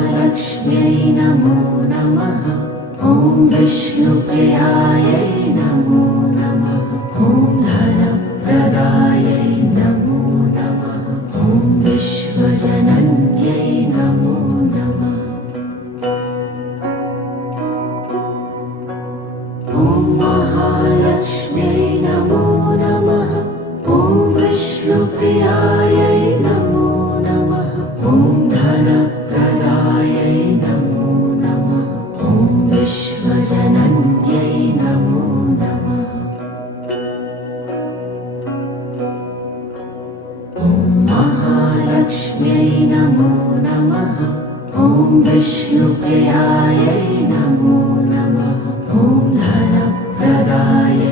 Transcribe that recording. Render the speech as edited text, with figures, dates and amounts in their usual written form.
महालक्ष्म्यै नमो नमः। ॐ विष्णुप्रियायै नमो नमः। ॐ धनप्रदायै नमो नमः। ॐ विश्वजनन्यै नमो नमः। ॐ महालक्ष्म्यै नमो नमः। ॐ विष्णुप्रियायै नमो नमः। ॐ धनप्रदायै नमो नमः। ॐ विश्वजनन्यै नमो नमः। ॐ महालक्ष्म्यै नमो नमः। ॐ विष्णुप्रियायै नमो नमः। ॐ धनप्रदायै